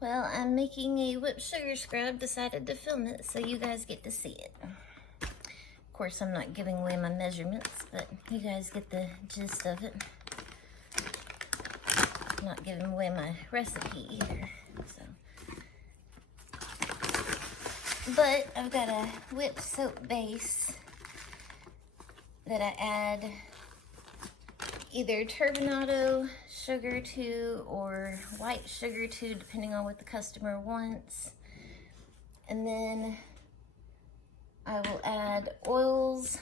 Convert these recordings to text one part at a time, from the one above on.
Well, I'm making a whipped sugar scrub. Decided to film it so you guys get to see it. Of course, I'm not giving away my measurements, but you guys get the gist of it. I'm not giving away my recipe either. But I've got a whipped soap base that I add either turbinado sugar to or white sugar to, depending on what the customer wants. And then I will add oils,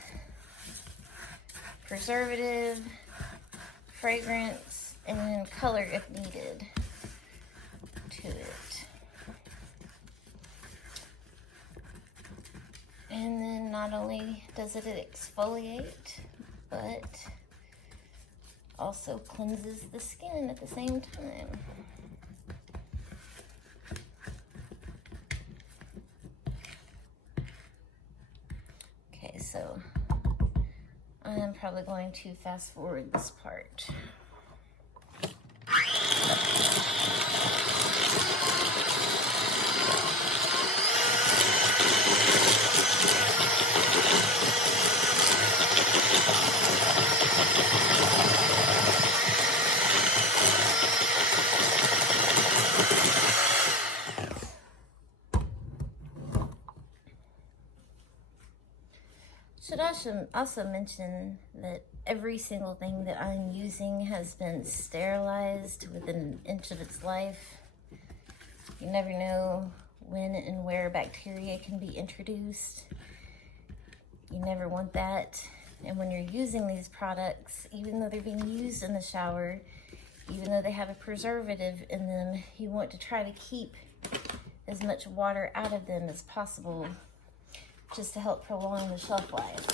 preservative, fragrance, and color if needed to it. And then not only does it exfoliate, but also cleanses the skin at the same time. Okay, so I am probably going to fast forward this part. Should also mention that every single thing that I'm using has been sterilized within an inch of its life. You never know when and where bacteria can be introduced. You never want that. And when you're using these products, even though they're being used in the shower, even though they have a preservative in them, you want to try to keep as much water out of them as possible, just to help prolong the shelf life.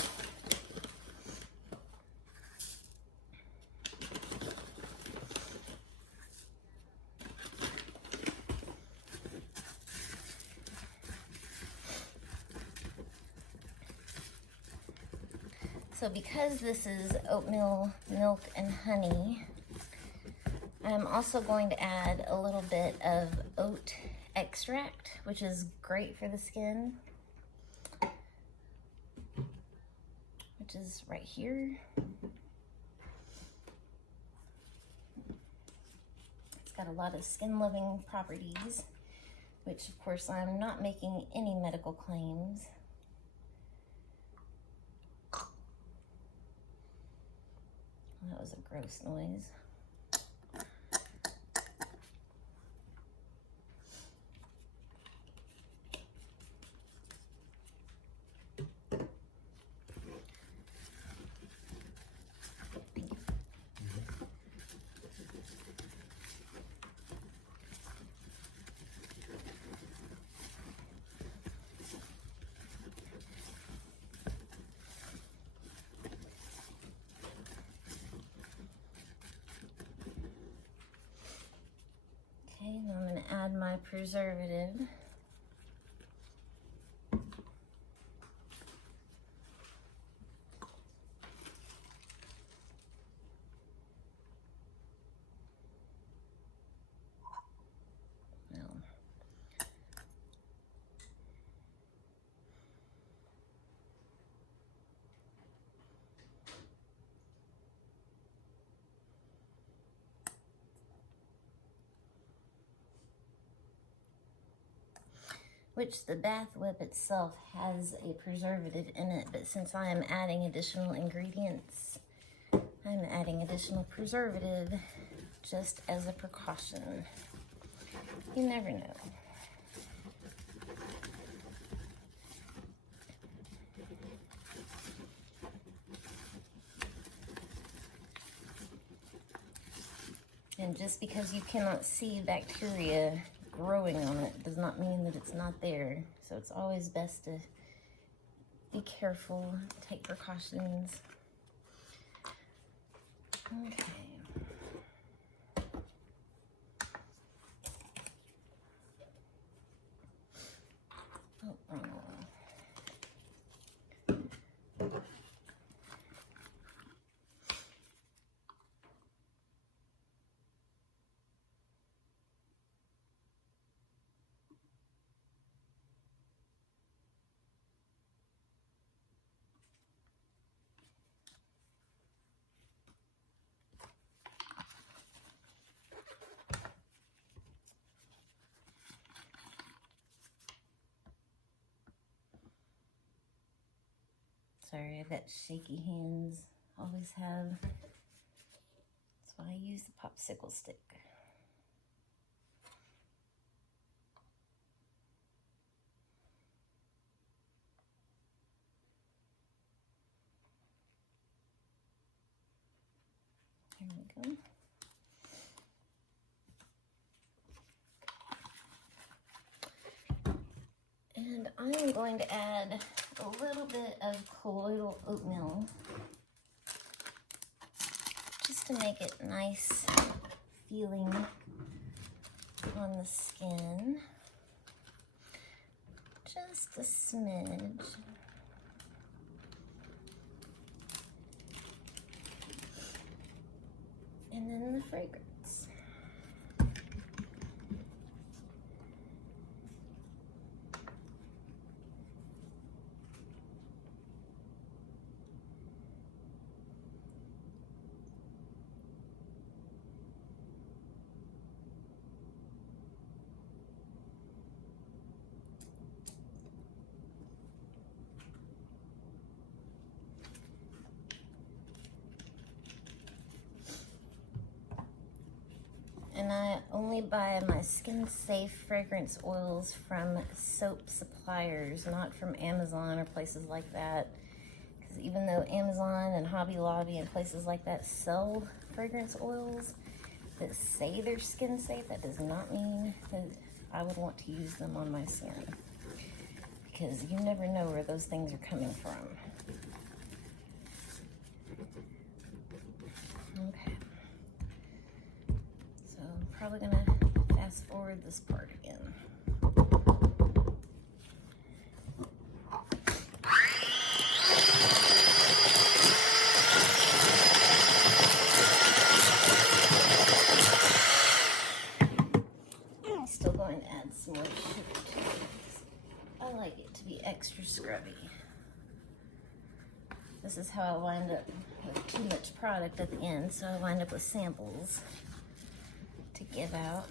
So because this is oatmeal, milk, and honey, I'm also going to add a little bit of oat extract, which is great for the skin, which is right here. It's got a lot of skin-loving properties, which of course I'm not making any medical claims. That was a gross noise. Okay, now I'm going to add my preservative. Which the Bath Whip itself has a preservative in it, but since I am adding additional ingredients, I'm adding additional preservative just as a precaution. You never know. And just because you cannot see bacteria growing on it does not mean that it's not there. So it's always best to be careful, take precautions. Okay. Oh, wrong one. Sorry, I've got shaky hands. Always have. That's why I use the popsicle stick. Here we go. And I'm going to add a little bit of colloidal oatmeal just to make it nice feeling on the skin. Just a smidge. And then the fragrance. And I only buy my skin safe fragrance oils from soap suppliers, not from Amazon or places like that. Because even though Amazon and Hobby Lobby and places like that sell fragrance oils that say they're skin safe, that does not mean that I would want to use them on my skin. Because you never know where those things are coming from. Okay. Probably gonna fast forward this part again. I'm still going to add some more sugar to it. I like it to be extra scrubby. This is how I wind up with too much product at the end, so I wind up with samples to give out.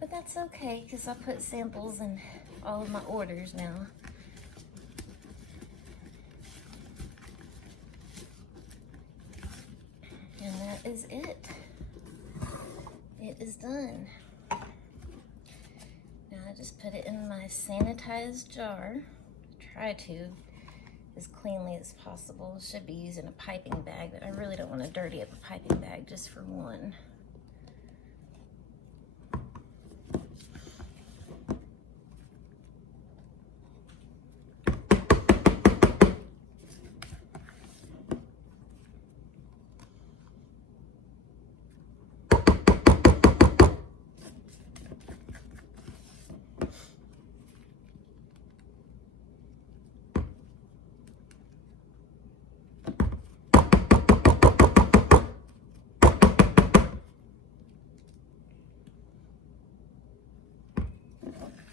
But that's okay, because I put samples in all of my orders now. And that is it. It is done. Now I just put it in my sanitized jar. Try to as cleanly as possible. Should be using a piping bag, but I really don't want to dirty up a piping bag just for one.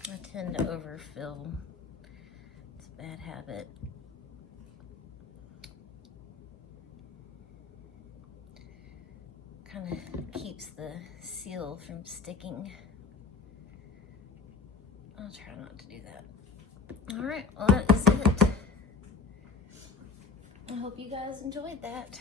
I tend to overfill. It's a bad habit. Kind of keeps the seal from sticking. I'll try not to do that. All right, well, that is it. I hope you guys enjoyed that.